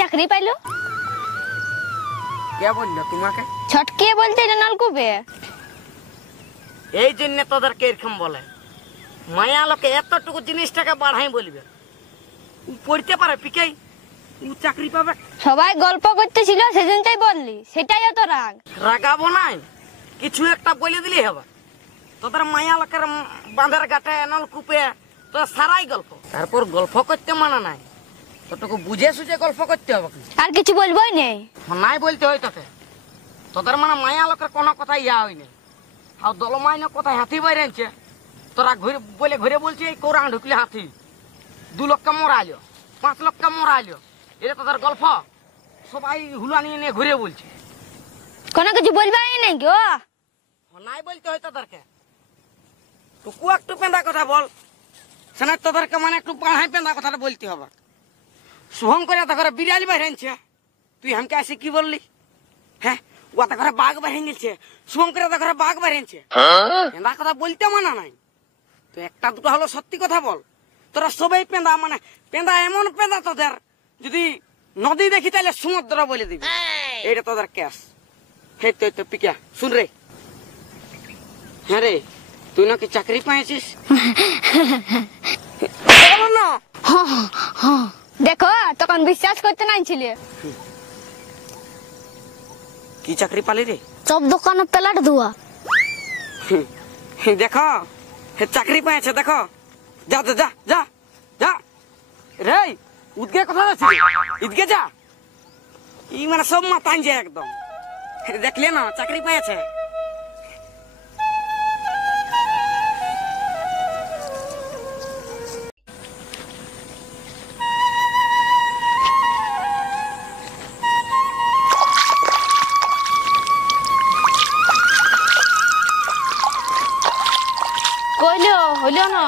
চাকরি পাইলো? কে বললো তোমাকে? ছটকে বলতে নলকূপে। এই জন্য তোদেরকে এরকম বলে, মায়া লোকে এতটুকু জিনিসটাকে বাড়াই বলবে, ও পড়তে পারে পিকেই, ও চাকরি পাবে। সবাই গল্প করতেছিল সেদিন তাই বললি, সেটাই এত রাগ। রাগাবো নাই, কিছু একটা বলে দিলেই হবে। তোদের মায়া লোকের বাঁধের ঘাটে নলকূপে তো সারাই গল্প, তারপর গল্প করতে মানা নাই, তোটুকু বুঝে সুঝে গল্প করতে হবে। আর কিছু বলবোই নেই, নাই বলতে হয় তোকে। তোদের মানে মায়া লোকের কোনো কথা ইয়া হয়নি। আর দলমাইনে কোথায় হাতি বাইরে আনছে, তোরা ঘুরে বলে ঘুরে বলছি এই কোরআন ঢুকলে হাতি 2 লক্ষ মরাইলো, 5 লক্ষ মরাইলো, এটা তোদের গল্প। সবাই হুলা নিয়ে নিয়ে ঘুরে বলছে, কোনো কিছু বলবাই নেই গো। নাই বলতে হয় তোদেরকে। টুকু একটু পেঁদা কথা বল, সেনা তোদেরকে মানে একটু পাড়াই পেঁদা কথাটা বলতে হবে। শুভম করে তো ঘরে বিড়াল বাইরে আনছে, তুই আমাকে আসে কি বললি? হ্যাঁ, ও তো ঘরে বাঘ বাইরে গেছে, শুভম করে তো ঘরে বাঘ বাইরে আনছে, পেঁদা কথা বলতে মানা নাই। তো একটা দুটো হলো সত্যি কথা বল। তোরা সবাই পেঁদা, মানে পেঁদা এমন পেঁদা তোদের, যদি নদী দেখি তাহলে সমুদ্র বলে দিবি, এইটা তোদের ক্যাশ। হে তো পিকা শুন রে। হ্যাঁ রে, তুই নাকি চাকরি পেয়েছিস? না দেখো তখন বিশ্বাস করতে নাইছিলে। কি চাকরি পালি রে? সব দোকানে প্লেট ধোয়া। দেখো হে চাকরি পেয়েছে, দেখো। যা যা যা যা যা রে, উদগে কথা আছে, ইদগে যা। ই মানে সব মাতান যায় একদম, দেখলে না চাকরি পেয়েছে। কইলো হইলো না?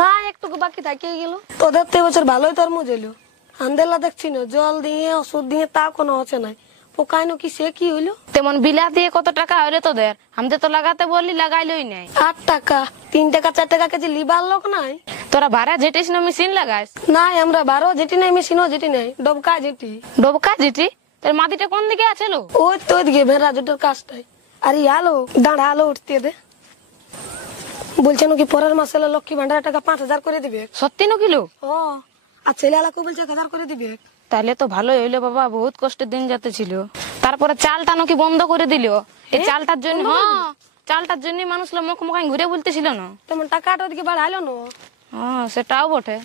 না, একটু বাকি থাকে গেল। তোদের তো এবছর ভালোই তরমুজ এলো। আন্দেলা দেখছি না, জল দিয়ে ওষুধ দিয়ে তা কোনো হচ্ছে নাই। পোকাইনো কি সে কি হইলো? তেমন বিলা দিয়ে কত টাকা হইলো তোদের? আমাদের তো লাগাতে বললি, লাগাইলই নাই। 8 টাকা, 3 টাকা 4 টাকা কেজি লিবার লোক নাই। তোরা ভাড়া যেটিস না মেশিন লাগাইস? নাই, আমরা 12 যেটি নাই, মেশিনও যেটি নাই, ডবকা যেটি। ডোবকা যেটি? তোর মাটিটা কোন দিকে আছে লো? ওই তো ওইদিকে ভেড়া জুটোর কাজটাই। আরে আলো দাঁড়া, আলো উঠতে দে। বলছে নাকি পরের মাসে লক্ষ্মী ভান্ডার টাকা 5000 করে দিবে। সত্যি নাকি লো? ও, আর ছেলে আলাকে বলছে 1000 করে দিবে। তাহলে তো ভালোই হইলো বাবা, বহুত কষ্টের দিন যাতে ছিল। তারপরে চালটা নাকি বন্ধ করে দিল। এই চালটার জন্য, হ্যাঁ চালটার জন্য মানুষ মুখ মুখাই ঘুরে বলতেছিল না। তেমন টাকাটা ওদিকে বাড়াইলো না। হ্যাঁ সেটাও বটে।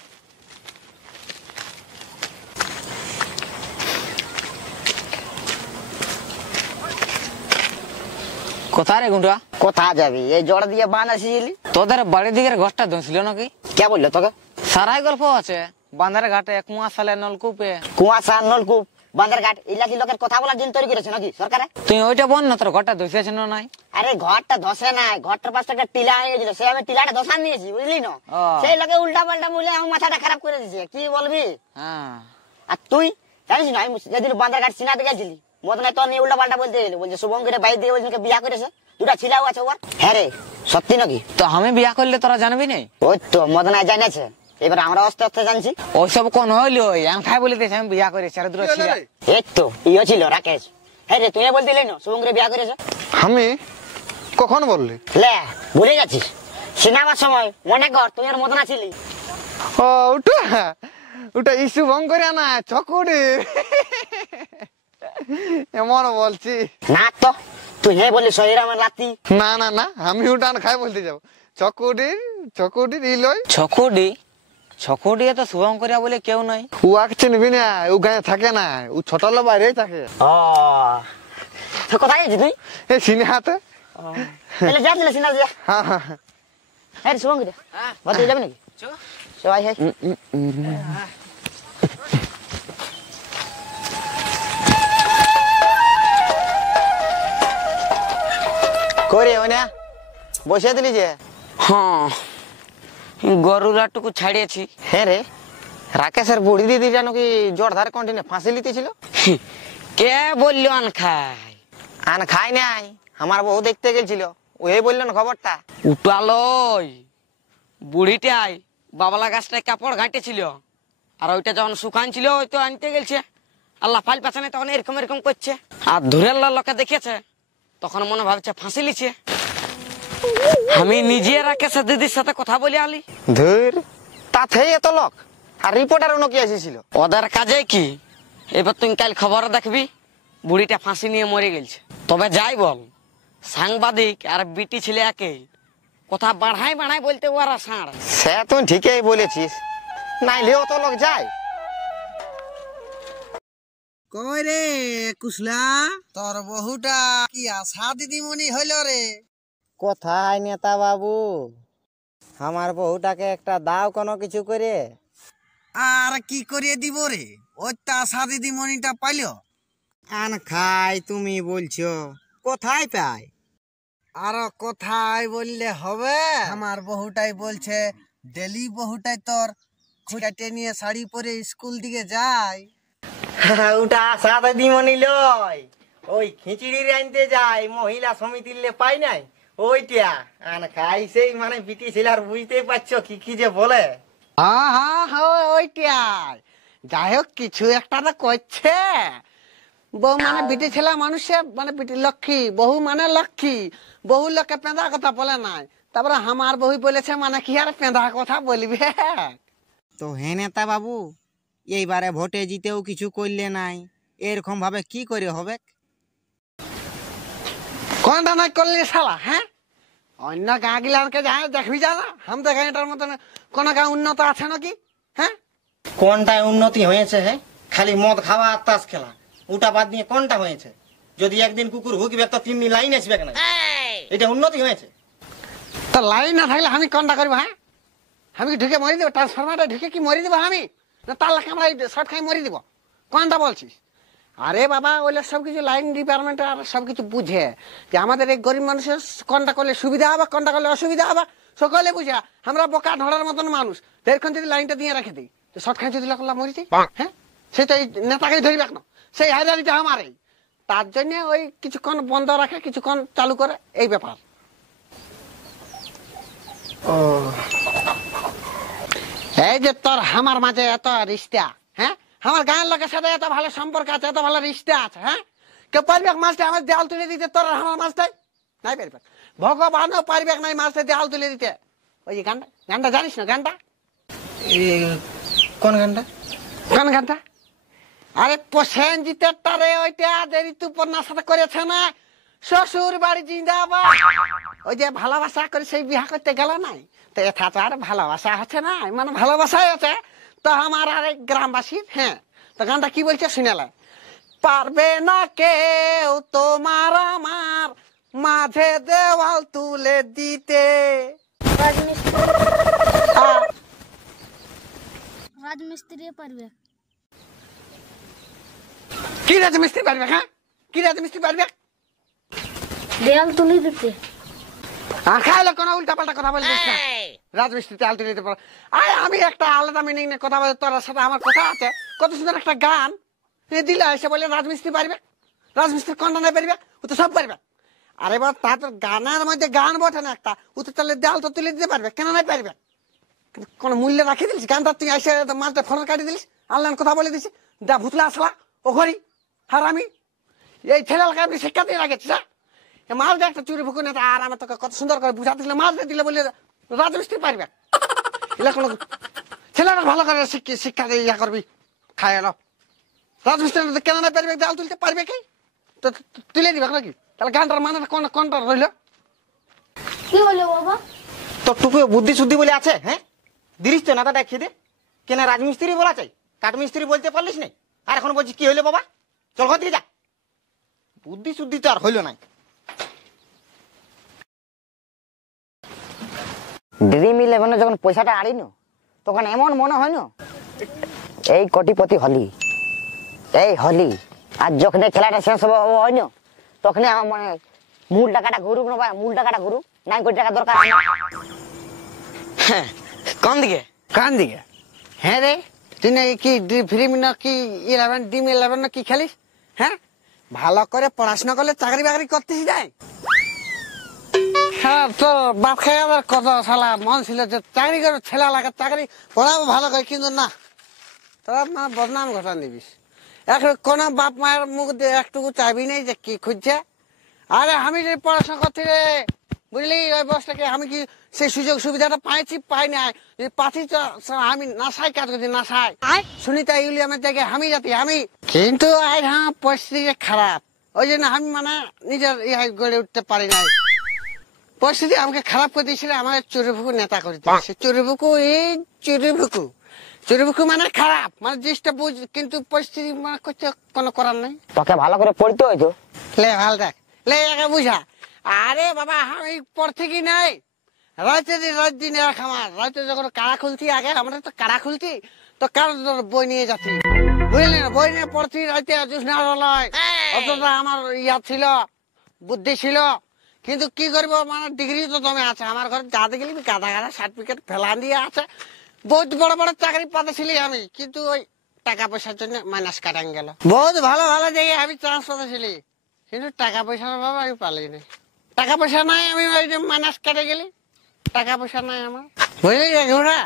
কোথায় রে গুন্ডা? কোথা যাবি? এই জড় দিয়ে বান আসিলি। তোদের বাড়ির দিকের ঘরটা ধুছিল নাকি? কে বললো তোকে? সারাই গল্প আছে, বাঁধার ঘাটে 1 মাস সালে নলকূপে। কুয়াশা, নলকূপ, বান্দার ঘাট, এগুলা কি লোকের কথা বলার জন্য তৈরি করেছে নাকি সরকারে? তুই ওইটা বল না, তোর ঘরটা ধুসেছ না নাই? আরে ঘরটা ধসে নাই, ঘরটার পাশে একটা টিলা হয়ে গেছিল, সে আমি টিলাটা ধসান নিয়েছি, বুঝলি না? ও। সেই লোকে উল্টা পাল্টা বলে আমার মাথাটা খারাপ করে দিয়েছে, কি বলবি? হ্যাঁ। আর তুই জানিস না, আমি যেদিন বান্দার ঘাট চিনাতে গেছিলি, মদনায় তোর নিয়ে উল্টা পাল্টা বলতে গেলি, বলছে শুভঙ্করে বাইর দিয়ে ওইদিনকে বিয়া করেছে, 2টা ছিলাও আছে ওর। হ্যাঁ রে, সত্যি নাকি? তো আমি বিয়া করলে তোরা জানবি না? ওই তো মদনায় জানিয়েছে, এবার আমরা আস্তে আস্তে জানছি। ওইসব কোন হইলো? আমি খাই বলে দিয়েছি আমি বিয়া করেছি, আর দূরে ছিল। এই তো ইয়ে ছিল রাকেশ। হ্যাঁ রে, তুই বলতিলি না শুভঙ্করে বিয়া করেছে? আমি কখন বললি? লে, ভুলে যাচ্ছিস? সিনেমার সময় মনে কর, তুই আর মদনা ছিলি। ও ওটা ওটা ইস্যু ভঙ্গ করে না, চকুরি এমন বলছি না তো, তুই হ্যাঁ বললি শরীরামের লাতি। না না না, আমি ওটা খাই বলতে যাবো। চকুরির ইলই ছকুডি? ছকুডিয়ে তো শুভম করিয়া বলে কেউ নাই। ও আক চিনবি না, ও গায়ে থাকে না, ও ছোট লো বাইরেই থাকে। ও, তো কোথায় গেছিস তুই? এই সিনেহাতে। তাহলে যা দিলে সিনেমা যা। হ্যাঁ হ্যাঁ হ্যাঁ রে শুভঙ্করে, বলতে যাবি নাকি? সবাই হ্যাঁ। করে ওই না বসে দিলি যে? হ্যাঁ, গরুরাটুকু ছাড়িয়েছি। হ্যাঁ রে, রাকেশের বুড়ি দিদি জানো কি জোর ধারে কন্টিনে ফাঁসি লিতেছিল? কে বললো আন খাই? আন খাই নাই, আমার বউ দেখতে গেছিল, ওই বললো না খবরটা। উঠালই বুড়িটাই বাবলা গাছটায় কাপড় ঘাটেছিল, আর ওইটা যখন শুকান ছিল ওই তো আনতে গেছে, আল্লাহ ফাইল পাচ্ছে না তখন এরকম এরকম করছে, আর ধুরের লোকে দেখেছে তখন মনে ভাবছে ফাঁসি লিছে। আমি নিজে রাকেশের দিদির সাথে কথা বলে আলি। ধুর, তাতেই এত লোক, আর রিপোর্টার অন্য কি এসেছিল? ওদের কাজে কি, এবার তুই কাল খবর দেখবি বুড়িটা ফাঁসি নিয়ে মরে গেছে। তবে যাই বল, সাংবাদিক আর বিটি ছেলে একে কথা বাড়াই বাড়াই বলতে ওরা সাড়। সে তুই ঠিকই বলেছিস, নাইলে অত লোক যায়। কই রে কুশলা, তোর বহুটা কি আশা দিদিমণি হইল রে? কোথায় নেতা বাবু, আমার বউটাকে একটা দাও কোনো কিছু করে। আর কি করিয়ে দিব রে, ওই তা আশা দিদিমণিটা পাইল? আন খাই তুমি বলছো, কোথায় পাই? আর কোথায় বললে হবে? আমার বহুটাই বলছে ডেলি বহুটাই তোর খুঁটাতে নিয়ে শাড়ি পরে স্কুল দিকে যায়। ওটা আশা দিদিমণি লয়, ওই খিচুড়ি আনতে যায় মহিলা সমিতির পাই নাই ওইটা। আন খাই সেই মানে বিটি ছেলার, বুঝতেই পারছো কি কি যে বলে। হ্যাঁ হ্যাঁ হ্যাঁ ওইটাই। যাই হোক কিছু একটা তো করছে। বউ মানে বিটি ছেলে মানুষের মানে বিটি লক্ষ্মী, বহু মানে লক্ষ্মী। বহু লোকে পেঁদা কথা বলে নাই, তারপরে আমার বউ বলেছে মানে কি আর পেঁদা কথা বলবে। তো হে নেতা বাবু, এইবারে ভোটে জিতেও কিছু করলে নাই, এরকম ভাবে কি করে হবে? কোনটা নাই করলে শালা, হ্যাঁ অন্য গাঁ গিলানকে যা দেখবি যা না, হাম দেখা এটার মতন কোন গাঁ উন্নত আছে নাকি? হ্যাঁ কোনটায় উন্নতি হয়েছে? হ্যাঁ খালি মদ খাওয়া আর তাস খেলা, ওটা বাদ দিয়ে কোনটা হয়েছে? যদি একদিন কুকুর হুকবে তো 3 দিন লাইন আসবে না, এটা উন্নতি হয়েছে? তো লাইন না থাকলে আমি কোনটা করবো? হ্যাঁ আমি কি ঢুকে মরি দেবো? ট্রান্সফরমারটা ঢুকে কি মরি দেবো আমি? না তার আমরা শর্ট খাই মরি দিব? কোনটা বলছিস? আরে বাবা ওইলে সবকিছু লাইন ডিপার্টমেন্ট আর সবকিছু বুঝে যে আমাদের এই গরিব মানুষের কোনটা করলে সুবিধা হবে কোনটা করলে অসুবিধা হবে সকলে বুঝে। আমরা বোকা ঢড়ার মতন মানুষ, দেখুন যদি লাইনটা দিয়ে রেখে দিই তো শর্ট খাই যদি লোক মরি যাই, হ্যাঁ সেটা এই নেতাকে ধরবে না, সেই হাজারিটা আমারই। তার জন্য ওই কিছুক্ষণ বন্ধ রাখে কিছুক্ষণ চালু করে, এই ব্যাপার। এই যে তোর আমার মাঝে এত রিস্তা, হ্যাঁ আমার গাঁয়ের লোকের সাথে এত ভালো সম্পর্ক আছে, এত ভালো রিস্তা আছে, হ্যাঁ কেউ পারবে মাছটা আমার দেয়াল তুলে দিতে? তোর আমার মাছটাই নাই পারবে, ভগবানও পারবে নাই মাছটা দেয়াল তুলে দিতে। ওই যে গানটা, গানটা জানিস না? গানটা কোন গানটা? কোন গানটা? আরে পোষেন জিতে তারে ওইটা যে ঋতুপর্ণার সাথে করেছে না, শ্বশুর বাড়ি জিন্দাবাদ। ওই যে ভালোবাসা করে সেই বিবাহ করতে গেল নাই, তো এটা তো আর ভালোবাসা হচ্ছে না, মানে ভালোবাসাই আছে। তো আমার আরেক গ্রামবাসীর, হ্যাঁ তো গানটা কি বলছে শুনেলে? পারবে না কেউ তোমার আমার মাঝে দেওয়াল তুলে দিতে। রাজমিস্ত্রি পারবে? কি রাজমিস্ত্রি পারবে? হ্যাঁ কি রাজমিস্ত্রি পারবে? দেয়াল তুলে দিতে। আর খাইলে কোনো উল্টা পাল্টা কথা বলছিস না, রাজমিস্ত্রি দেয়াল তুলে দিতে পারো। আরে আমি একটা আলাদা মিনিং নিয়ে কথা বলছি, তোর সাথে আমার কথা আছে। কত সুন্দর একটা গান দিলে এসে বলে রাজমিস্ত্রি পারবে, রাজমিস্ত্রি কোনটা নাই পারবে? ও তো সব পারবে। আরে বা তা তোর গানের মধ্যে গান বটে না একটা, ও তো তাহলে দেয়াল তো তুলে দিতে পারবে, কেন নাই পারবে? কোন মূল্য রাখি দিলিস গানটা? তুই এসে মাছটা ফোন কাটি দিলিস, আল্লাহ কথা বলে দিস, যা ভুতলা আসলা ও ঘরি। আর আমি এই ছেলেকে আপনি শিক্ষা দিয়ে রাখেছি, মাছ দিয়ে একটা চুরি ফুকুন, আর আমার তোকে কত সুন্দর করে বুঝাতে দিলে, মাছ দিয়ে দিলে বলে রাজমিস্ত্রি পারবে। এগুলো কোনো ছেলেরা ভালো করে শিক্ষা দিয়ে ইয়া করবি, খাই এলো। রাজমিস্ত্রি কেন না পারবে? দেয়াল তুলতে পারবে কি? তো তুলে দিবে নাকি? তাহলে গানটার মানে কোনটা রইল? কি হলো বাবা? তোর টুকু বুদ্ধি শুদ্ধি বলে আছে? হ্যাঁ দিলিস তো নাতাটা খেয়ে দে। কেন রাজমিস্ত্রি বলা চাই, কাঠমিস্ত্রি বলতে পারলিস না? আর এখন বলছি কি হইলো বাবা? চল ঘর দিয়ে যা, বুদ্ধি শুদ্ধি তো আর হইলো নাই। ড্রিম ইলেভেনে যখন পয়সাটা আড়িনো তখন এমন মনে হয় না এই কোটিপতি হলি, এই হলি। আর যখন খেলাটা শেষ হবে হয় না, তখন আমার মনে হয় মূল টাকাটা ঘুরুক না ভাই, মূল টাকাটা ঘুরুক, 9 কোটি টাকা দরকার। কোন দিকে? কান দিকে? হ্যাঁ রে তুই না কি ড্রিম না কি ড্রিম 11 না কি খেলিস? হ্যাঁ ভালো করে পড়াশোনা করলে চাকরি বাকরি করতেছি যাই। হ্যাঁ তোর বাপ খেয়ে আবার কত শালা মন ছিল যে চাকরি করে ছেলে লাগে, চাকরি পড়াবো ভালো করে, কিন্তু না তোরা না বদনাম ঘটা নিবিস। এখন কোন বাপ মায়ের মুখ দিয়ে একটুকু চাইবি নেই যে কি খুঁজছে। আরে আমি যে পড়াশোনা করছি রে, বুঝলি, ওই বয়সটাকে আমি কি সেই সুযোগ সুবিধাটা পাইছি? পাই নাই। পাচ্ছি তো আমি নাসায় কাজ করছি, নাসায় সুনিতা ইউলিয়ামের জায়গায় আমি যাতি আমি। কিন্তু হ্যাঁ পরিস্থিতি খারাপ, ওই জন্য আমি মানে নিজের ইহা গড়ে উঠতে পারি নাই। পরিস্থিতি আমাকে খারাপ করে দিয়েছিল, আমাকে চুরিভুকু নেতা করে দিয়েছে। চুরিভুকু, এই চুরিভুকু, চুরিভুকু মানে খারাপ, মানে জিনিসটা বুঝ, কিন্তু পরিস্থিতি মানে করছে কোনো করার নাই। তোকে ভালো করে পড়তে হইতো। লে ভাল দেখ, লে একে বুঝা। আরে বাবা আমি পড়তে কি নাই, রাতে দিন এক আমার রাতে যখন কারা খুলছি, আগে আমরা তো কারা খুলছি তো কার বই নিয়ে যাচ্ছি, বুঝলি না, বই নিয়ে পড়ছি রাতে অতটা আমার ইয়া ছিল, বুদ্ধি ছিল। কিন্তু কি করবো, মানে ডিগ্রি তো দমে আছে আমার ঘরে, যাতে গেলি গাদা গাদা সার্টিফিকেট ফেলান দিয়ে আছে। বহুত বড় বড় চাকরি পাতেছিলি আমি, কিন্তু ওই টাকা পয়সার জন্য মাইনাস কাটান গেল। বহুত ভালো ভালো জায়গায় আমি চান্স পাতেছিলি, কিন্তু টাকা পয়সার বাবা আমি পালিনি। টাকা পয়সা নাই, আমি ওই যে মাইনাস কেটে গেলি। টাকা পয়সা নাই আমার, বুঝলি ঘোড়া,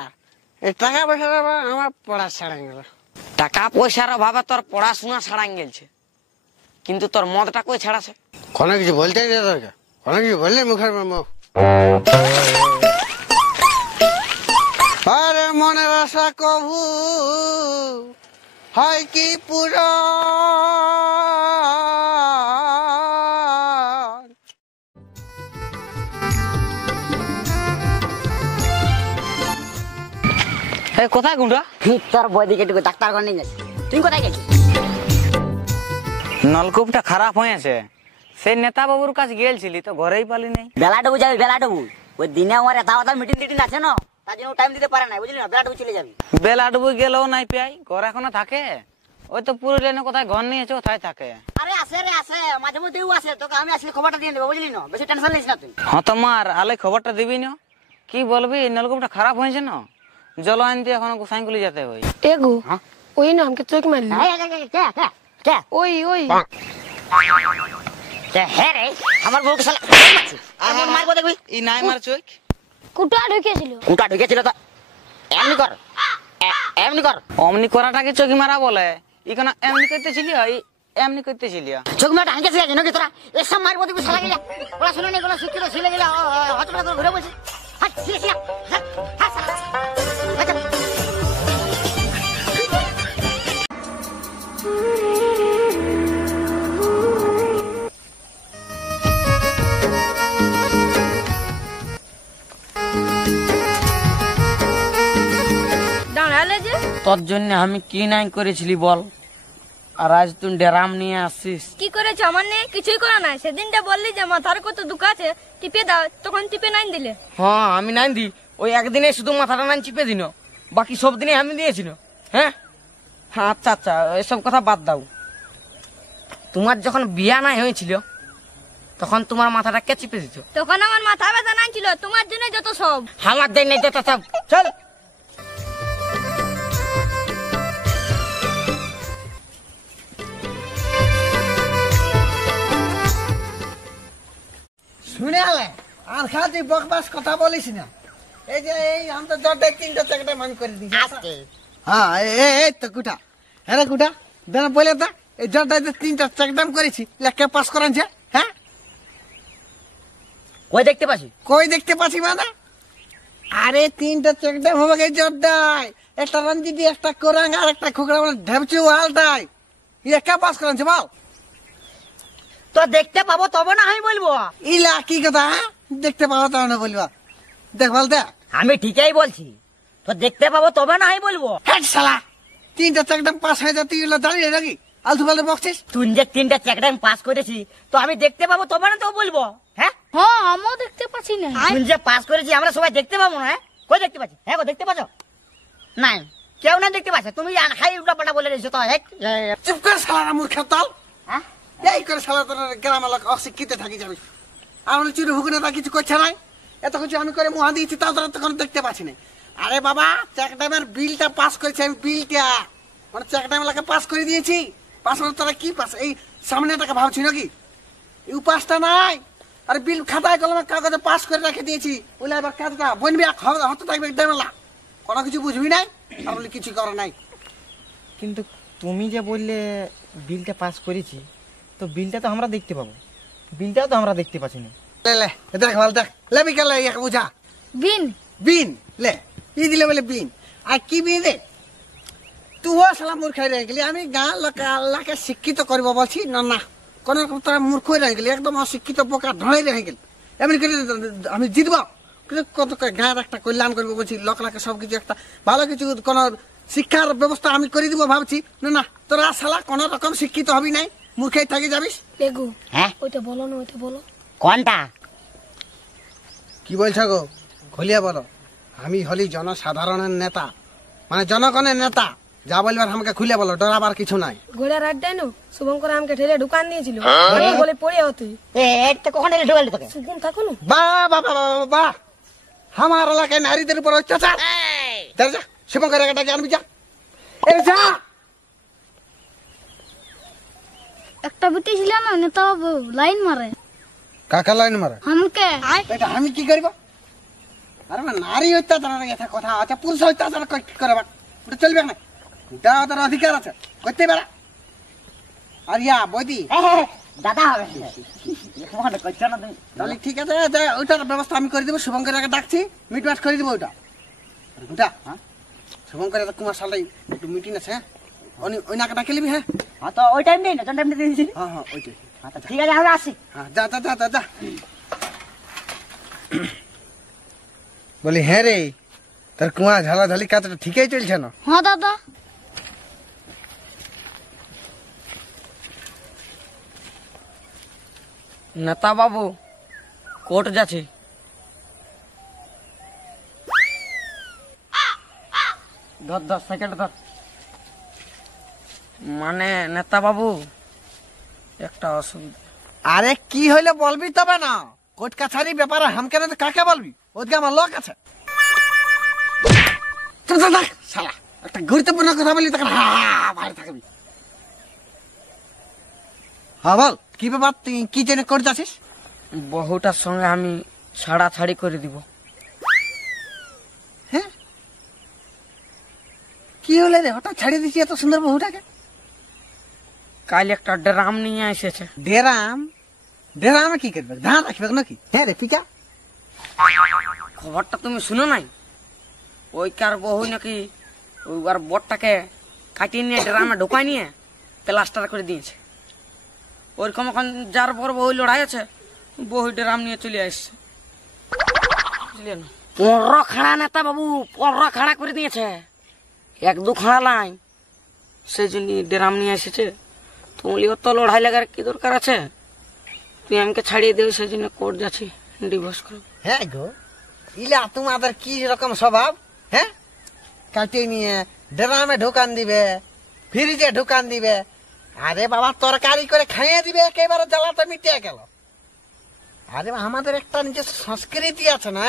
এই টাকা পয়সার আমার পড়া ছাড়া গেল। টাকা পয়সার অভাবে তোর পড়াশোনা ছাড়ান গেছে, কিন্তু তোর মদটা কই ছাড়াছে? কোনো কিছু বলতে দরকার, কোনো কিছু বললে মুখের মুখ। আরে মনের আশা কবু হয় কি পুরো, কোথায় গুন্ডা? তোর বই দিকে একটু ডাক্তার ঘর নিয়ে যাচ্ছি। তুই কোথায় গেছিস? নলকূপটা খারাপ হয়েছে, সেই নেতা বাবুর কাছে গেলছিলি তো ঘরেই পালি নাই। বেলাডুবু যাবি, বেলাডুবু। ওই দিনে আমার এত মিটিং টিটিং আছে না, তার জন্য টাইম দিতে পারে না, বুঝলি না, বেলাডুবু চলে যাবি। বেলা ডুবু গেলেও নাই পেয়াই, ঘর এখনো থাকে। ওই তো পুরুলিয়া কোথায় ঘর নিয়েছে, কোথায় থাকে। আরে আসে রে আসে, মাঝে মধ্যেও আসে, তোকে আমি আসলে খবরটা দিয়ে দেবো, বুঝলি না, বেশি টেনশন নিস না তুই। হ্যাঁ তোমার আলে খবরটা দিবি না, কি বলবি, নলকূপটা খারাপ হয়েছে না, জল আনতে এখন সাইকেলে যেতে হয়। এগো ওই না আমাকে চোখ মারলি, ওই ওই হ্যাঁ রে, আমার বউকে শালা মারবো, দেখবি। ই নাই মার চোখ, কুটা ঢুকেছিল। কুটা ঢুকেছিল তো এমনি কর, এমনি কর। অমনি করাটাকে চোখি মারা বলে, ইখানে এমনি করতেছিলি, এমনি করতেছিলি। চোখ মেয়েটা হাঁকে ছিল নাকি তোরা? এসব মারবো দেখবি, শালা গেলা পড়াশোনা নেই, কোনো শিক্ষিত ছেলে গেলা হসপিটাল ঘুরে বলছে। দাঁড়ালে যে তোর জন্য আমি কি নাই করেছিলি বল, আর আজ তুই ডেরাম নিয়ে আসিস। কি করেছো? আমার নিয়ে কিছুই করা নাই। সেদিনটা বললি যে মাথার কত দুঃখ আছে, টিপে দাও, তখন টিপে নাই দিলে। হ্যাঁ আমি নাই দি, ওই একদিনে শুধু মাথাটা নাই চিপে দিন, বাকি সব দিনে আমি দিয়েছিল। হ্যাঁ হ্যাঁ আচ্ছা আচ্ছা, এসব কথা বাদ দাও। তোমার যখন বিয়া নাই হয়েছিল, তখন তোমার মাথাটা কে চিপে দিত? তখন আমার মাথা ব্যথা নাই ছিল, তোমার জন্য যত সব। আমার দেয় নাই যত সব, চল। শুনে আলে আর খালি বকবাস কথা বলিস না। এই যে এই আমি তো জটে তিনটা চাকরিটা মান করে দিয়েছি। হ্যাঁ এই তো কুটা, হ্যাঁ কুটা দেন বলে তো, এই জটে তিনটা চাকরিটা করেছি, লেখা পাস করাচ্ছে। হ্যাঁ ওই দেখতে পাচ্ছি, কই দেখতে পাচ্ছি মানে? আরে তিনটা চাকরিটা হবে এই জটটাই, একটা রঞ্জিতি, একটা কোরাং, আর একটা খুকড়া বলে ঢেপচি ওয়ালটাই, লেখা পাস করাচ্ছে বল। তো দেখতে পাবো তবে না আমি বলবো। ইলা কি কথা, হ্যাঁ দেখতে পাবো তবে না বলবা? দেখ বল দেখ, আমি ঠিকই বলছি, তো দেখতে পাবো তবে না আমি বলবো। হ্যাঁ শালা তিনটা চাকরিটা পাস হয়ে যা, তুই এগুলো দাঁড়িয়ে নাকি আলতু ফালতু বকছিস? তুই যে তিনটা চাকরি আমি পাস করেছি, তো আমি দেখতে পাবো তবে না তো বলবো। হ্যাঁ হ্যাঁ আমিও দেখতে পাচ্ছি না। তুই যে পাস করেছি আমরা সবাই দেখতে পাবো না? কই দেখতে পাচ্ছি? হ্যাঁ গো দেখতে পাচ্ছ? নাই কেউ না দেখতে পাচ্ছে, তুমি খাই উল্টা পাল্টা বলে রেছো তো। চুপ কর শালা মূর্খের দল, হ্যাঁ এই করে শালা তোর গ্রামের লোক অশিক্ষিত থাকি যাবি। আর উনি চুরি ভুকুনে তা কিছু করছে নাই, এত কিছু আমি করে মুহা দিয়েছি, তাও তোরা তখন দেখতে পাচ্ছি না। আরে বাবা চেকড্যামের বিলটা পাস করেছি আমি, বিলটা মানে চেকড্যামের পাস করে দিয়েছি। পাস মানে তোরা কি পাস, এই সামনে টাকা ভাবছি নাকি? এই পাসটা নাই, আরে বিল খাতায় কলমে কাগজে পাস করে রেখে দিয়েছি। বলে এবার কাজটা বনবি হতে থাকবে ড্যামেলা, কোনো কিছু বুঝবি নাই, আর বলে কিছু করে নাই। কিন্তু তুমি যে বললে বিলটা পাস করেছি, তো বিলটা তো আমরা দেখতে পাবো, বিলটাও তো আমরা দেখতে পাচ্ছি না। লে লে দেখ ভালো দেখ লে বিকাল এক বুঝা বিন বিন লে ই দিলে বলে বিন আর কি বিন দে তুই সালা মূর্খাই রয়ে গেলি। আমি গাঁ লোকা আল্লাহকে শিক্ষিত করবো বলছি না না কোন তোরা মূর্খই রয়ে গেলি, একদম অশিক্ষিত পোকা ঢড়াই রয়ে গেলি। এমনি করে আমি জিতবো কত গাঁয়ের একটা কল্যাণ করবো বলছি, লোক লাকে সবকিছু একটা ভালো কিছু কোন শিক্ষার ব্যবস্থা আমি করে দিব ভাবছি। না না তোরা সালা কোন রকম শিক্ষিত হবি নাই, মূর্খাই থাকি যাবিস। লেগু হ্যাঁ ওইটা বলো না, ওইটা বলো। কোনটা? কি বলছো গো খুলিয়া বলো। আমি হলি জনসাধারণের নেতা, মানে জনগণের নেতা, যা বলবার আমাকে খুলে বলো, ডরাবার কিছু নাই। ঘোড়ার আড্ডায় নো শুভঙ্কর আমাকে ঠেলে ঢুকান দিয়েছিল, বলে পড়ে হতে এটা কখন এলে ঢুকালি তোকে? সুকুন থাকো না। বাহ বাহ বাহ বাহ, আমার এলাকায় নারীদের উপর অত্যাচার। যা যা শুভঙ্কর এলাকাটাকে আনবি, যা এই যা। একটা বেটি ছিল না নেতা বাবু লাইন মারে কাকা লাইন মারে আমাকে এটা আমি কি করবো? আরে নারী অত্যাচারের এটা কথা আছে, পুরুষ অত্যাচার কি করবা? ওটা চলবে না, ওটা তার অধিকার আছে করতে পারে। আর ইয়া বৈদি দাদা হবে মনে করছো না তুমি? তাহলে ঠিক আছে, ওইটার ব্যবস্থা আমি করে দেবো। শুভঙ্কর ডাকছি, মিটমাট করে দেবো ওইটা। ওটা শুভঙ্কর কুমার সালাই একটু মিটিং আছে, হ্যাঁ ওই নাকে ডাকে নিবি। হ্যাঁ হ্যাঁ তো ওই টাইম নেই না, টাইম দিয়েছি। হ্যাঁ হ্যাঁ ওইটাই। ঠিক আছে আমি আসি। হ্যাঁ যা যা যা যা। বলি হ্যাঁ রে, তোর কুয়া ঝালাঝালি কাজটা ঠিকই চলছে না? হ্যাঁ দাদা। নেতা বাবু কোর্ট যাচ্ছে। ধর ধর সাইকেলটা ধর। মানে নেতা বাবু একটা অসুবিধা। আরে কি হইলে বলবি তবে না, কোর্ট কাছারি ব্যাপারে হামকে না কাকে বলবি? ওদিকে আমার লোক আছে। শালা একটা গুরুত্বপূর্ণ কথা বলি তখন বাইরে থাকবি। হ্যাঁ বল কি ব্যাপার, তুই কি জন্য করতে আছিস? বহুটার সঙ্গে আমি ছাড়াছাড়ি করে দিব। হ্যাঁ কি হলে রে হঠাৎ ছাড়িয়ে দিচ্ছি এত সুন্দর বহুটাকে? কাল একটা ড্রাম নিয়ে এসেছে। ডেরাম ডেরামে কি করবে, ধান রাখবে নাকি? হ্যাঁ রে পিকা, খবরটা তুমি শুনো নাই? ওই কার বহু নাকি ওই বটটাকে কাটিয়ে নিয়ে ড্রামে ঢোকায় নিয়ে প্লাস্টার করে দিয়েছে। ওইরকম এখন যার বড় বহু লড়াই আছে, বহু ড্রাম নিয়ে চলে আসছে। বুঝলেন? 15 খাড়া নেতা বাবু 15 খাড়া করে দিয়েছে, 1-2 খাড়া লাই। সেই জন্য ড্রাম নিয়ে এসেছে। তুমি অত লড়াই লাগার কি দরকার আছে? তুই আমাকে ছাড়িয়ে দেবে, সেই জন্য কোর্ট যাচ্ছি ডিভোর্স করো। হ্যাঁ গো ইলা তোমাদের কি রকম স্বভাব? হ্যাঁ কাটিয়ে নিয়ে ড্রামে ঢোকান দিবে, ফ্রিজে ঢোকান দিবে, আরে বাবা তরকারি করে খাইয়ে দিবে, একেবারে জ্বালাতে মিটিয়ে গেল। আরে আমাদের একটা নিজের সংস্কৃতি আছে না,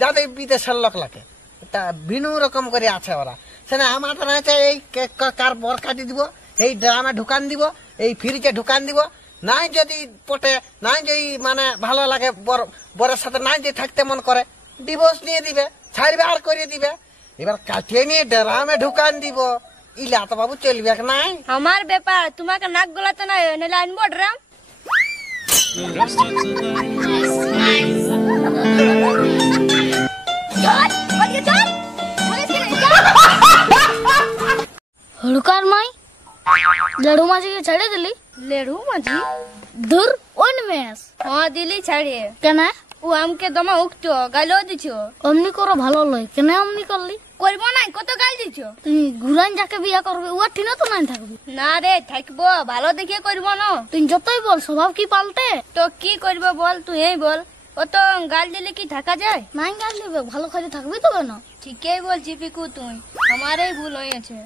যাদের বিদেশের লোক লাগে এটা ভিন্ন রকম করে আছে ওরা। সেটা আমাদের আছে এই কার বর কাটি দিব, এই ড্রামে ঢুকান দিব, এই ফ্রিজে ঢুকান দিব। নাই যদি পটে, নাই যদি মানে ভালো লাগে বরের সাথে নাই যদি থাকতে মন করে, ডিভোর্স নিয়ে দিবে, ছাড়বে আর করে দিবে। এবার কাটিয়ে নিয়ে ড্রামে ঢুকান দিব, ইলা তো বাবু চলবে নাই। আমার ব্যাপার, তোমাকে নাক গলাতে নাই, নাহলে আনবো ড্রাম। হলুকার মাই লেড়ু মাঝিকে ছেড়ে দিলি? লেড়ু মাঝি দূর ওন মেস। হ্যাঁ দিলি ছাড়িয়ে। কেন? ও আমকে দমা উঠছো, গাইলো দিছো। অমনি করো ভালো লয়, কেন অমনি করলি? করবো না, কত গাল দিছো। তুমি ঘুরান যাকে বিয়া করবে ও ঠিনা তো নাই থাকবি। না রে থাকবো, ভালো দেখে করবো না। তুই যতই বল স্বভাব কি পাল্টে? তো কি করবো বল, তুই এই বল। ও তো গাল দিলে কি থাকা যায়? নাই গাল দিবে, ভালো করে থাকবি তো কেন? ঠিকই বলছি পিকু, তুই আমারই ভুল হয়েছে।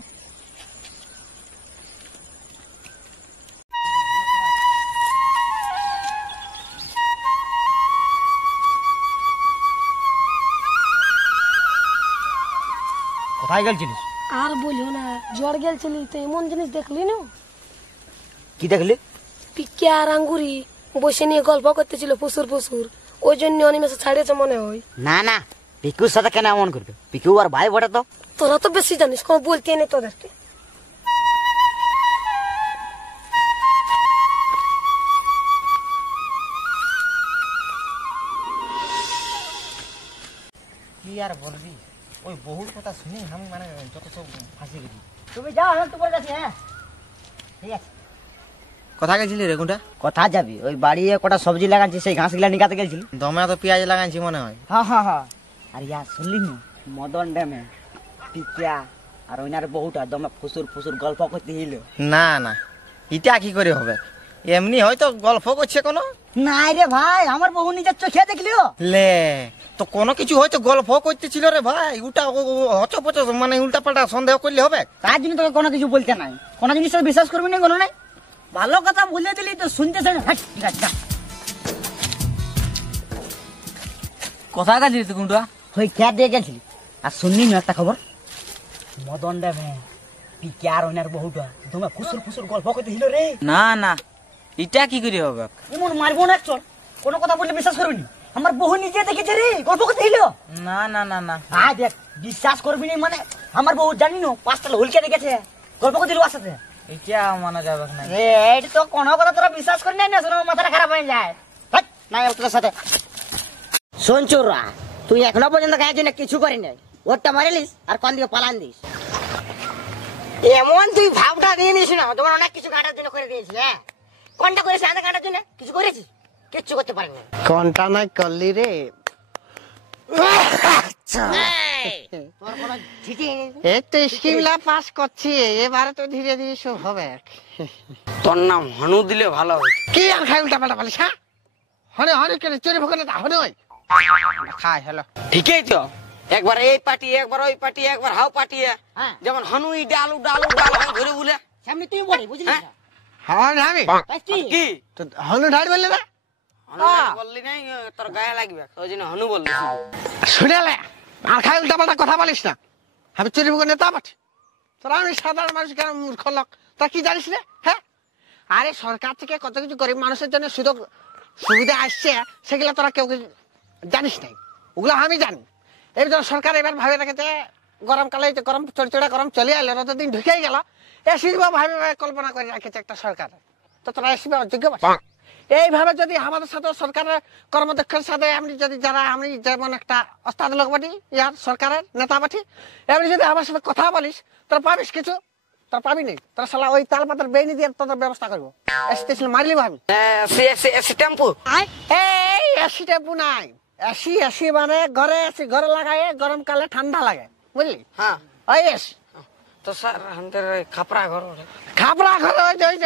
কোথায় গেলছিলিস? আর বলিও না, জ্বর গেলছিলি তো এমন জিনিস দেখলি না? কি দেখলি? পিকে আর আঙ্গুরি বসে নিয়ে গল্প করতেছিল ফুসুর ফুসুর, ওই জন্য অনিমেষে ছাড়িয়েছে মনে হয়। না না, পিকুর সাথে কেন এমন করবে? পিকু আর ভাই বটে তো। তোরা তো বেশি জানিস, কোনো বলতে নেই তোদেরকে। কি আর বলবি, ওই বহুর কথা শুনে আমি মানে যত সব ফাঁসি গেছি। তুমি যাও, আমি একটু পরে যাচ্ছি। হ্যাঁ ঠিক আছে। কথা গেছিলি রে কোনটা? কথা যাবি ওই বাড়ি কটা সবজি লাগাচ্ছি, সেই ঘাস গুলা নিকাতে গেছিলি। দমে তো পেঁয়াজ লাগাইছি মনে হয়। হ্যাঁ হ্যাঁ হ্যাঁ। আর ইয়া শুনলি না, মদন ড্যামে পিকা আর ওইনার বহুটা দমে ফুসুর ফুসুর গল্প করতে হইল। না না, এটা কি করে হবে? এমনি হয়তো গল্প করছে কোনো। নাই রে ভাই, আমার বহু নিজের চোখে দেখলিও। লে তো কোনো কিছু হয়তো গল্প করতেছিল রে ভাই, ওটা হচপচ মানে উল্টা পাল্টা সন্দেহ করলে হবে? তার জন্য তোকে কোনো কিছু বলতে নাই, কোনো জিনিস বিশ্বাস করবি না কোনো নাই। ভালো কথা বলে দিলি তো শুনতেছে না। হাট, ঠিক আছে, যা। কোথায় গেছিস তুই কোনটা? ওই ক্যাট দিয়ে গেছিলি। আর শুনলি না একটা খবর, মদন ড্যামে পিকে আর ওনার বহুটা তোমার ফুসুর ফুসুর গল্প করতে ছিল রে। না না, এটা কি করে হবে? এমন মারবো না চল, কোনো কথা বললে বিশ্বাস করবি না। আমার বহু নিজে দেখেছে রে, গল্প করতে ছিল। না না না না, আয় দেখ, বিশ্বাস করবি না মানে আমার বহু জানি না 5টা হুলকে দেখেছে, গল্প করতে ছিল সাথে। এটা মানা যাবে না। এটা তো কোনো কথা তোরা বিশ্বাস করি না, শোনো মাথাটা খারাপ হয়ে যায়। হাট, নাই তোর সাথে শোন চোরা, তুই এখনো পর্যন্ত গায়ের জন্য কিছু করি নাই। ওরটা মারিলিস আর কোন দিকে পালান দিস। এমন তুই ভাবটা দিয়ে নিস না, তোমার অনেক কিছু কাটার জন্য করে দিয়েছি। হ্যাঁ, কোনটা করেছিস আধা কাটার জন্য? কিছু করেছিস? কিচ্ছু করতে পারি না। কোনটা নাই করলি রে? তোর কোনো ঝিটি এই তো স্কিমলা পাস করছি, এবারে তো ধীরে ধীরে সব হবে। তোর নাম হনু দিলে ভালো হয়। কি আর খাই উল্টা পাল্টা বলিস? হ্যাঁ, হনে হনে কেন চোরে ভোগনে হনে হয় খাই। হ্যালো, ঠিকই তো, একবার এই পার্টি, একবার ওই পার্টি, একবার হাও পার্টি। হ্যাঁ। যেমন হনুই ডালু ডালু ডাল ঘুরে বলে। সামনে তুই বলি, বুঝলি না? হন আমি কি তো হনু ঢাড় বললে না? হনু বললি নাই, তোর গায়ে লাগবে, ওই জন্য হনু বললি। শুনেলে আর খাই উল্টা পাল্টা কথা বলিস না। আমি চুরি ভোগনে তা পাঠ তোরা, আমি সাধারণ মানুষ কেন মূর্খ লোক, তা কি জানিস রে? হ্যাঁ, আরে সরকার থেকে কত কিছু গরিব মানুষের জন্য সুযোগ সুবিধা আসছে, সেগুলো তোরা কেউ জানিস নাই, ওগুলো আমি জানি। এই সরকার এবার ভাবে রেখেছে, গরমকালে গরম চড়চড়া গরম চলে এলো, রোদের দিন ঢুকেই গেল, এসি ভাবে কল্পনা করে রেখেছে একটা সরকার। তো তোরা এসি অযোগ্য পাচ্ছিস। এইভাবে যদি আমাদের সাথে সরকারের কর্মদক্ষের সাথে এমনি যদি যারা আমি যেমন একটা ওস্তাদ লোক বাটি, ইয়ার সরকারের নেতা বাটি, এমনি যদি আমার সাথে কথা বলিস, তোরা পাবিস কিছু? তোরা পাবি নেই। তোরা শালা ওই তাল পাতার বেনি দিয়ে তোদের ব্যবস্থা করবো। এসি মারলি ভাবি টেম্পু এই এসি টেম্পু নাই, এসি এসি মানে ঘরে এসি ঘরে লাগায়, গরমকালে ঠান্ডা লাগে, বুঝলি? হ্যাঁ, ওই এসি তো স্যার আমাদের খাপড়া ঘর, খাবরা ঘর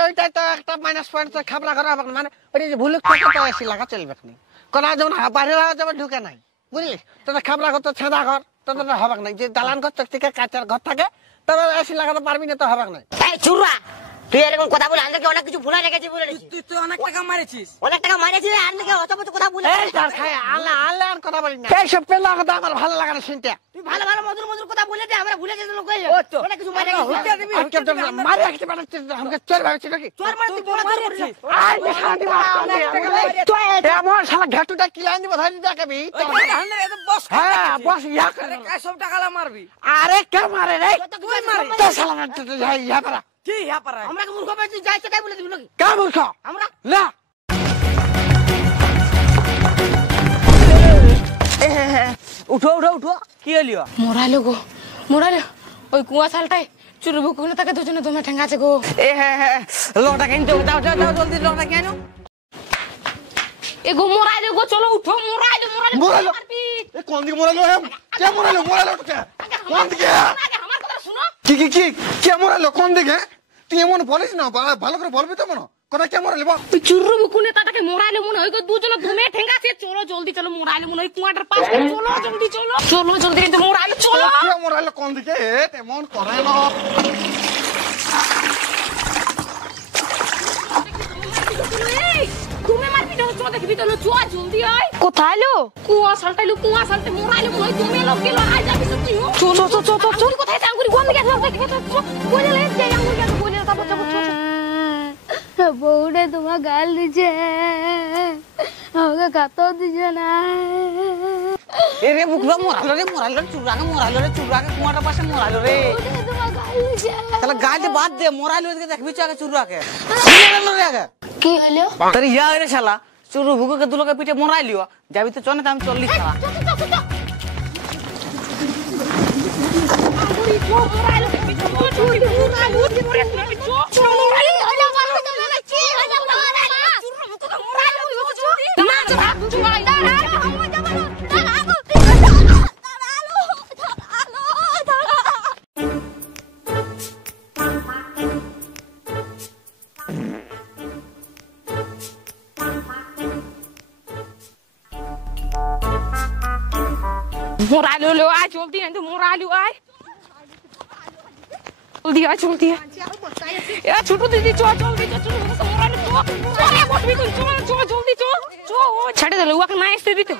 ওইটাই তো একটা মাইনাস পয়েন্ট। খাবরা ঘর হবে মানে ওই যে ভুলুক তো এসি লাগা চলবে না, কোনো যেমন বাইরে যেমন ঢুকে নাই, বুঝলি? তোদের খাবরা ঘর তো ছেঁদা ঘর, তোদের হবে না। যে দালান ঘর চকচিকে কাঁচের ঘর থাকে, তোদের এসি লাগাতে পারবি না, তো হবে না। এই চুররা, তুই এরকম কথা বলে আমাদেরকে অনেক কিছু ভুলে রেখেছি বলে দিচ্ছি। তুই তো অনেক টাকা মারেছিস। অনেক টাকা মারেছি রে, আমাদেরকে অতপত কথা বলে। এই তার খায় আল্লাহ আল্লাহ আর কথা বলি না, এইসব পেলা কথা আমার ভালো লাগে না শুনতে। তুই ভালো ভালো মধুর মধুর কথা বলে দে, আমরা ভুলে যেতে লোক হয়ে ও তো, অনেক কিছু মারে গেছি। মারি রাখতে পারছিস আমাকে চোর ভাবছিস নাকি? তোর মার তুই বড় করেছিস। আই শান্তি এমন শালা ঘাটুটা কিলাই দিব ধরে দেখাবি। হ্যাঁ বস ইয়া করে সব টাকা মারবি। আরে কে মারে রে? তুই মারিস। তো শালা ইয়া পারা কি হ্যাঁ পারা? আমরা কি মূর্খ পাইছি, যাই সেটাই বলে দিবি নাকি? কে মূর্খ? আমরা না উঠো উঠো উঠো, কি হলিও? মোরাইলো গো, মোরাইলো। ওই কুয়া শালটাই চুরি বুকুনে তাকে দুজনে দমে ঠেঙ্গাছে গো। এ হ্যাঁ হ্যাঁ, লোকটা কেন যাও যাও যাও জলদি, লোকটা কেন? এ গো মোরাইলো গো, চলো উঠো, মোরাইলো মোরাইলো মোরাইলো? মারবি। এ কোন দিকে মোরাইলো? কে মোরাইলো? মোরাইলো কে? কোন দিকে? আগে আমার কথা শুনো। কি কে মোরাইলো? কোন দিকে? তুই এমন বলিস না, ভালো করে বলবি তো মনে কথা। কে মোরাইলো বল? ওই চুরু বুকুনে তাকে মোরাইলো মনে হয় গো, দুজনে দমে ঠেঙ্গাছে। চলো জলদি চলো, মোরাইলো মনে হয় কুয়াটার পাশে। চলো জলদি চলো, চলো জলদি, কিন্তু মোরাইলো চলো। কে মোরাইলো? কোন দিকে? এমন করে না। তুমি মারবি না, চলো দেখবি তো, চলো জলদি আয়। কোথায় লো? কুয়া শালটাইলো, কুয়া শালতে মোরাইলো মনে হয় তুমি লোক গেল। আয় যাবি তো তুই। চলো চলো চলো চলো। কোথায় আঙ্গুরি কোন দিকে আসলো? দেখি তো বলে লে, যে আঙ্গুরি কেন বলে তারপর যাবো। চলো বউরে তোমার গাল দিছে, আমাকে খাতেও দিছে না। এ রে বুকলা মোরাইলো রে, মোরাইলো রে চুরাকে কুমারটার পাশে মোরাইলো রে। বউরে তোমার গাল দিছে। তাহলে গাছে বাদ দে, মোরাইলো দিকে দেখবি তো আগে চুরাকে। মোরাইলো রে আগে। কি হলো? তোর ইয়া রে শালা, চুরু ভুকুকে দুলোকে পিঠে মোরাইলিও। যাবি তো চনে, আমি চল্লিশ শালা। मोरालू लो आय चलती है तो मोरालू आय जल्दी आ चलती है यार छोटू दीदी चो जल्दी चो मोरालू चो अरे मत भी चो चो जल्दी चो चो छाड़े दे लुआ के नाइस दे तो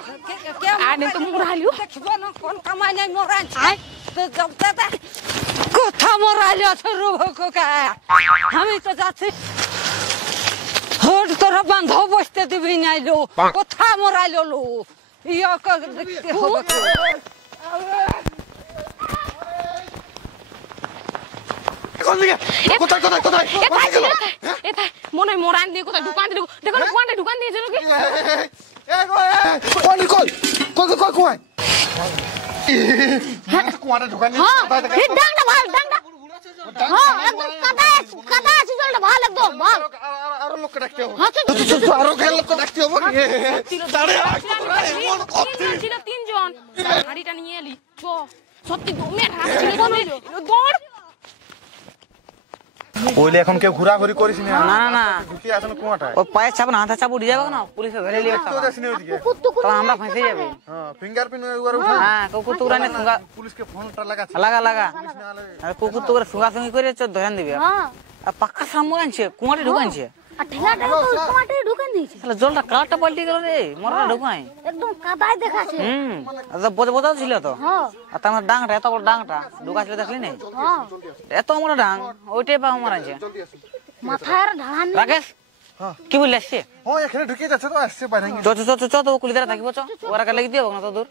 आने तो मोरालू কোন কামাই নাই মোরা আয় তো জবতে কোথা মোরাইলো সরু ভোকা আমি তো যাচ্ছি হট তোরা বন্ধ বসতে দিবি নাইলো কোথা মোরাইলো লো ইয়া ক দেখতে হবে কোন দিকে কোথায় কোথায় কোথায় কোথায় গেল এটা মনে মোরান দিয়ে কোথায় দোকান দিয়ে দেখো না কোনটা দোকান দিয়ে চলো কি কোন কই কই কই কই কোয়াটা ঢোকান নি এই ডাংটা ভাল ডাংটা হ্যাঁ একদম কাদা আছে জলটা ভাল একদম ভাল আর লোক ডাকতে হবে আরো গেল লোক ডাকতে হবে ছিল তিনজন গাড়িটা নিয়ে এলি চো সত্যি দমে ছিল দৌড় ওইলে এখন কেউ ঘোরাঘুরি করিস না না না ঢুকি আসলে কোয়াটা ও পায়ে চাপ না হাতে চাপ উঠে যাবে না পুলিশে ধরে নিয়ে তো যাসনি ওইদিকে তো আমরা ফাঁসে যাবে হ্যাঁ ফিঙ্গারপ্রিন্ট ওইবার উঠা হ্যাঁ কুকুর টুকরা নে সুগা পুলিশকে ফোনটা লাগাছে লাগা লাগা আর কুকুর টুকরা সুগা সঙ্গী করে ধরে দিবে হ্যাঁ আর পাক্কা সামনে আনছে কুমারে ঢুকানছে আর ঠেলাটা তো টমাটো ঢুকান দিয়েছে তাহলে জলটা কালারটা পাল্টে গেল রে মরটা ঢুকাই একদম কাদায় দেখাছে আচ্ছা বোঝা বোঝা ছিল তো হ্যাঁ আর তোমার ডাংটা এত বড় ডাংটা ঢুকাছিল দেখলি নাই হ্যাঁ এত বড় ডাং ওইটাই পা আমার আছে মাথার ঢাড়ান রাকেশ কি বললি আসছে হ্যাঁ এখানে ঢুকে যাচ্ছে তো আসছে বাইরে চো চো চো চো তো কুলি দ্বারা থাকিব চো ওরা কা লাগি দিও না তো দূর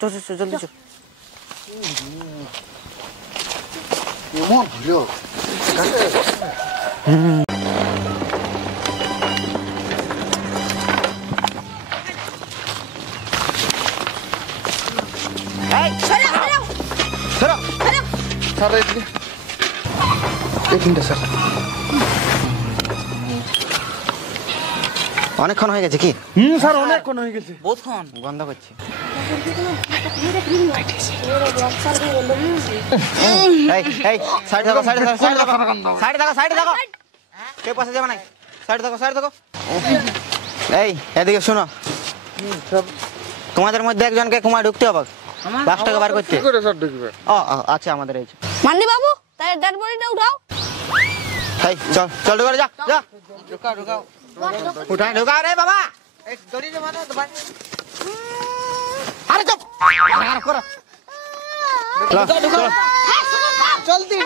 চো চো চো জলদি চো এমন হলো স্যার এক মিনিট স্যার অনেকক্ষণ হয়ে গেছে কি স্যার অনেকক্ষণ হয়ে গেছে বহুতক্ষণ গন্ধ করছে এই এই সাইড দেখো সাইড দেখো সাইড দেখো সাইড দেখো সাইড দেখো কে পাশে যাবে না সাইড দেখো এই এদিকে শুনো তোমাদের মধ্যে একজনকে কুমার ঢুকতে হবে লাস্টটাকে বার করতে কি করে স্যার ঢুকবে ও আচ্ছা আমাদের এই মান্নি বাবু তাই ডেড বডিটা উঠাও এই চল চল ঢুকা যা যা ঢুকাও ঢুকাও উঠাই ঢুকা রে বাবা এই দড়ি দে মানে তো ভাই আরে চুপ আর করো ঢুকা জলদি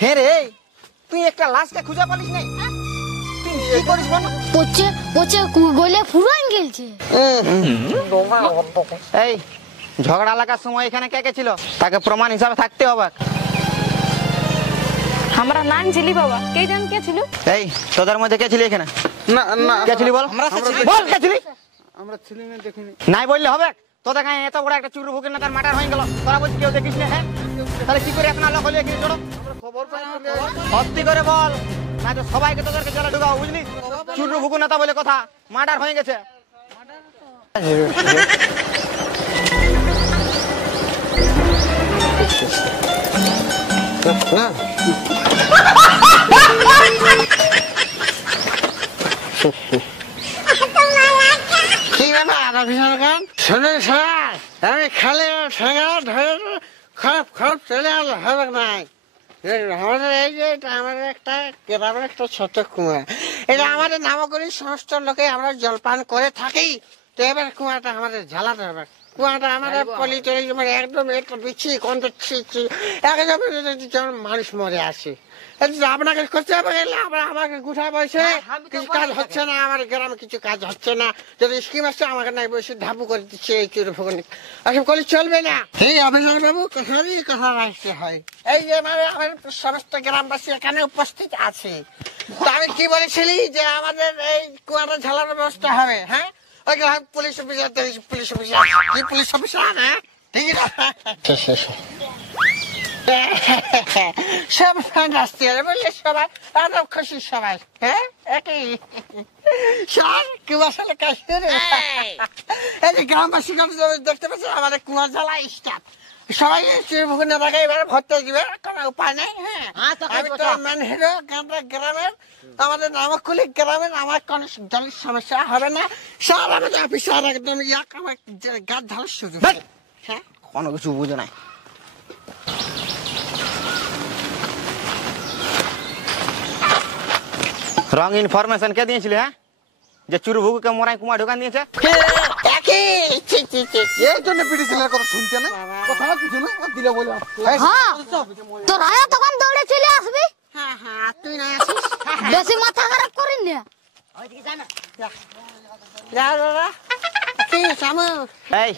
হে রে তুই একটা লাশকে খুঁজে পালিস নাই তুই কি করিস বল পচে পচে গলে ফুরান গেলছে এই ঝগড়া লাগার সময় এখানে কে কে ছিল তাকে প্রমাণ হিসাবে থাকতে হবে আমরা নাম ছিলি বাবা কে জান কে ছিল এই তোদের মধ্যে কে ছিলি এখানে না না কে ছিলি বল বল কে ছিলি আমরা ছিলি না দেখিনি নাই বললে হবে তোদের কাছে এত বড় একটা চুরু ভুকের না তার মার্ডার হয়ে গেল তোরা বলছিস কেউ দেখিস না হ্যাঁ তাহলে কি করে এখন লোক হলে কি চলো খবর পাই সত্যি করে বল না তো সবাইকে তোদেরকে জেলে ঢুকাও বুঝলি চুরু ভুকু নেতা বলে কথা মার্ডার হয়ে গেছে কি ব্যাপার অফিসার খান শুনুন স্যার আমি খালি ঠেঙ্গা ধরে খারাপ খারাপ চলে আসলে হবে নাই আমাদের এই যে এটা আমাদের একটা গ্রামের একটা ছোট কুয়া এটা আমাদের নামকরি সমস্ত লোকে আমরা জলপান করে থাকি তো এবার কুয়াটা আমাদের ঝালাতে হবে কুয়াটা আমাদের পলিটরি মানে একদম একটা বিচ্ছি কন্ত একদম যেমন মানুষ মরে আসে আপনাকে করতে হবে আমরা আমাকে গুঠা বসে কিছু কাজ হচ্ছে না আমার গ্রামে কিছু কাজ হচ্ছে না যদি স্কিম আসছে আমাকে নাই বসে ধাপু করে দিচ্ছে এই চুরি ফুকনি আসলে করলে চলবে না এই অভিযোগ বাবু কথারই কথা রাখতে হয় এই যে মানে আমার সমস্ত গ্রামবাসী এখানে উপস্থিত আছে তো আমি কি বলেছিলি যে আমাদের এই কুয়াটা ঝালানোর ব্যবস্থা হবে হ্যাঁ ওই পুলিশ অফিসার পুলিশ অফিসার কি পুলিশ অফিসার হ্যাঁ ঠিক আছে সব আসতে হবে বললে সবাই আরো খুশি সবাই হ্যাঁ একই স্যার কুয়া সালে কাছে এই যে গ্রামবাসী দেখতে পাচ্ছি আমাদের কুয়া জ্বালা স্টাফ সবাই চিরভুকুনে রাখে এবার ভর্তি দিবে কোনো উপায় নেই হ্যাঁ আমি তো ম্যান হিরো গ্রামের আমাদের নামকুলি গ্রামের আমার কোনো জলের সমস্যা হবে না স্যার আমাদের অফিসার একদম ইয়াক আমার গাছ ঢালার সুযোগ হ্যাঁ কোনো কিছু বুঝো না। রং ইনফরমেশন কে দিয়েছিলে হ্যাঁ যে চুরভুকুকে মরাই কুমার ঢোকান দিয়েছে? একই এই জন্য পিটি ছেলের কথা শুনছে না, কথা কিছু না দিলে বলে তোর আয়া তখন দৌড়ে চলে আসবি। হ্যাঁ হ্যাঁ তুই না আসিস বেশি মাথা খারাপ করিস না। যা দাদা কি সামু এই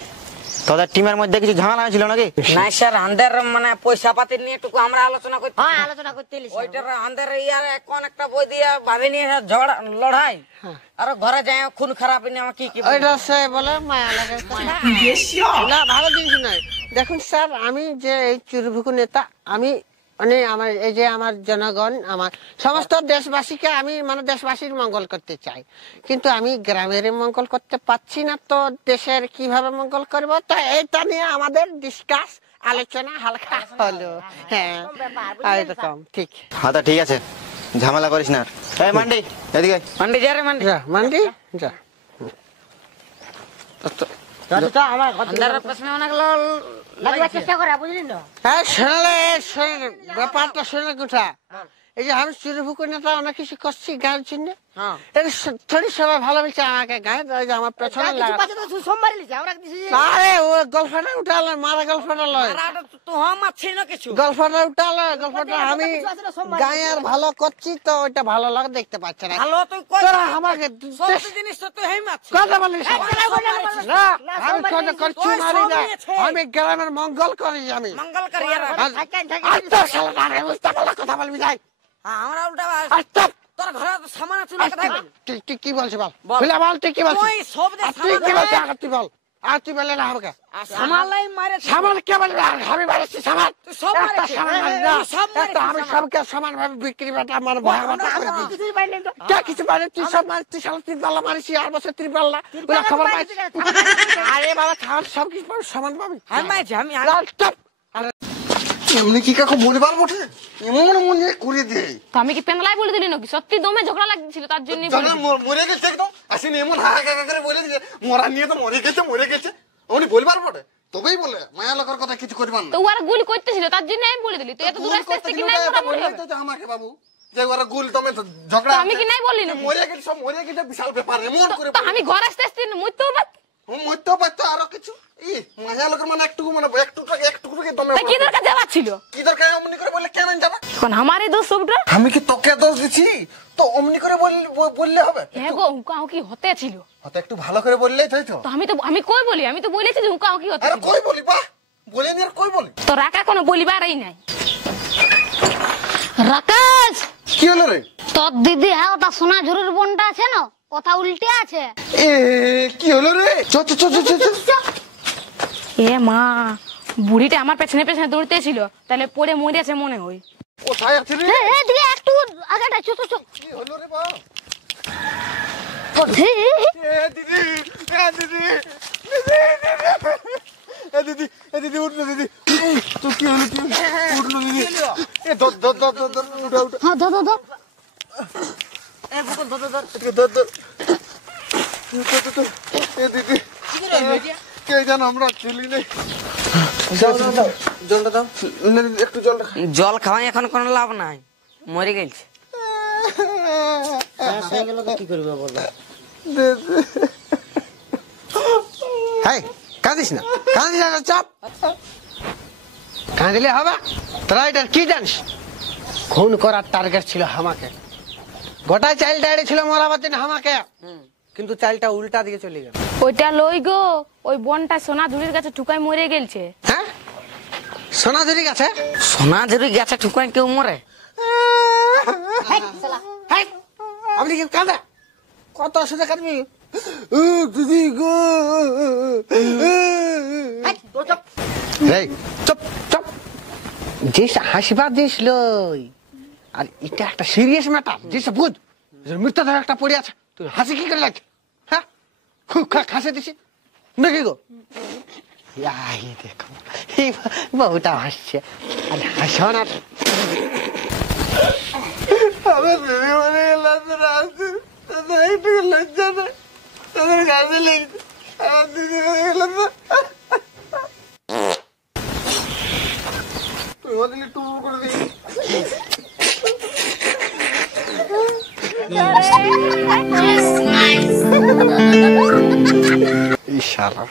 তোদের টিমের মধ্যে কিছু ঝামেলা হয়েছিল নাকি? নাই স্যার আমাদের মানে পয়সা পাতি নিয়ে একটু আমরা আলোচনা করতে হ্যাঁ আলোচনা করতে ওইটার আমাদের ইয়ার কোন একটা বই দিয়ে ভাবি নিয়ে ঝগড়া লড়াই আর ঘরে যায় খুন খারাপ নিয়ে আমার কি কি ওইটা সে বলে মায়া লাগে না ভালো জিনিস নয়। দেখুন স্যার আমি যে এই চুরভুকু নেতা আমি মানে আমার এই যে আমার জনগণ আমার সমস্ত দেশবাসীকে আমি মানে দেশবাসীর মঙ্গল করতে চাই, কিন্তু আমি গ্রামের মঙ্গল করতে পারছি না, তো দেশের কিভাবে মঙ্গল করব তা এটা নিয়ে আমাদের ডিসকাস আলোচনা হালকা হলো। হ্যাঁ এরকম ঠিক। হ্যাঁ তা ঠিক আছে, ঝামেলা করিস না। এই মান্ডি এদিকে। মান্ডি যা রে মান্ডি যা মান্ডি যা আমাদের প্রশ্ন অনেক চেষ্টা করে বুঝলি না। হ্যাঁ শুনলে ব্যাপারটা শুনলে কোথা এই যে আমি চুরভুকু নেতা অনেক কিছু করছি গায়ের জন্য থোড়ি সবাই ভালোবেসে আমাকে গায়ে আমার পেছনে আরে ও গল্পটা উঠালো মারা গল্পটা লয় তো হম আছে না কিছু গল্পটা উঠালো গল্পটা আমি গায়ের ভালো করছি তো ওইটা ভালো লাগে দেখতে পাচ্ছে না। ভালো তুই কই তোরা আমাকে সব জিনিস তো তুই হেম আছে কথা বলিস না আমি কথা করছি মারি না আমি গ্রামের মঙ্গল করি আমি মঙ্গল করিয়া আচ্ছা শালা আরে বুঝতে পারলা কথা বলবি যাই আমরা উল্টা আচ্ছা তোর ঘরে তো সামান আছে না কথা বল তুই কি বলছিস বল বলে বল তুই কি বলছিস তুই সব দে তুই কি বলছিস আগে তুই বল আর তুই বলে না আমাকে সামালাই মারে সামান কে বলবি আমি মারছি সামান তুই সব মারিস সামান আমি সবকে সমান ভাবে বিক্রি বাটা আমার ভয়াবহ করে দিই কে কিছু মানে তুই সব মারিস তুই সালা তিন পাল্লা মারিস আর বছর তিন পাল্লা ওই খবর পাইছিস আরে বাবা খাওয়ার সব কিছু সমান পাবি আমি মাইছি আমি এমনি কি কাকু বলে পারবো এমন মনে করে দিয়ে তো আমি কি পেনলাই বলে দিলি নাকি? সত্যি দমে ঝগড়া লাগছিল তার জন্য মরে গেছে একদম আসেনি এমন হাহাকার করে বলে দিয়েছে মরা নিয়ে তো মরে গেছে উনি বলবার বটে তবেই বলে মায়া লোকের কথা কিছু করবার না তো ওরা গুলি করতেছিল তার জন্য আমি বলে দিলি। তো এত দূর আসতে কি নাই বলা বলে হবে? তো আমাকে বাবু যে ওরা গুল তুমি ঝগড়া তো আমি কি নাই বললি না? মরে গেছে সব মরে গেছে বিশাল ব্যাপার এমন করে তো আমি ঘর আসতে আসতে মরতেও না। মরতে পারতো আরো কিছু মায়া লোকের মানে একটু দমে কি দরকার যাওয়ার ছিল? কি দরকার অমনি করে বললে কেমন যাবে? এখন আমারই দোষ সবটা। আমি কি তোকে দোষ দিচ্ছি? তো অমনি করে বললে হবে? হ্যাঁ গো উকাও কি হতে ছিল? হয়তো একটু ভালো করে বললেই তাই তো। তো আমি কই বলি? আমি তো বলেছি যে উকাও কি হতে আরে ছিল। কই বলি বাহ বলে নি আর কই বলি তো রাকা কোনো বলিবারই নাই। রাকাশ কি হলো রে? তোর দিদি হ্যাঁ ওটা সোনা ঝুরির বোনটা আছে না কথা উল্টে আছে। এ কি হলো রে? চ চ চ চ চ এ মা বুড়িটা আমার পেছনে পেছনে দৌড়তেছিল, তাহলে পড়ে মরেছে মনে হয়। কোথায় আছে রে? এদিকে একটু আগাটা চো চো চো। কি হলো রে বাবা? হে, এ দিদি দিদি উঠলো দিদি তো কি হলো উঠলো দিদি এ ধর উঠা হ্যাঁ ধর ধর ধর। এ বুকন ধর এ দিদি কে জানো আমরা চলি নেই জলটা দাও একটু জলটা জল খাওয়াই এখন কোনো লাভ নাই, মরে গেছে। কি করবে বলো? হাই কাঁদিস না চাপ কাঁদিলে হবে? তোরা এটার কি জানিস? খুন করার টার্গেট ছিল আমাকে, গোটা চাইলটা এড়ে ছিল মরাবার জন্য আমাকে, কিন্তু চাইলটা উল্টা দিকে চলে গেল। ওইটা লই গো, ওই বনটা সোনা ঝুড়ির কাছে ঠুকাই মরে গেলছে। হ্যাঁ সোনাঝুরি গেছে? সোনাঝুরি গেছে ঠুকাই কেউ মরে? আপনি কি কাঁদা কত ওষুধে কাঁদবি? দিদি গো এই চুপ চুপ যে হাসিবার দিস লই আর এটা একটা সিরিয়াস ম্যাটার যে বুঝ মৃতদেহ একটা পড়ে আছে তুই হাসি কি করে লাগছে হ্যাঁ খুব খাসে দিছি দেখি গো এই দেখো এই বহুটা হাসছে আর হাসো না আমার দিদি মরে গেলাম তাদের একটু লজ্জা নেই তাদের কাছে লেগেছে আমার দিদি মরে গেলাম তুই ওদের একটু করে দিই ইশারা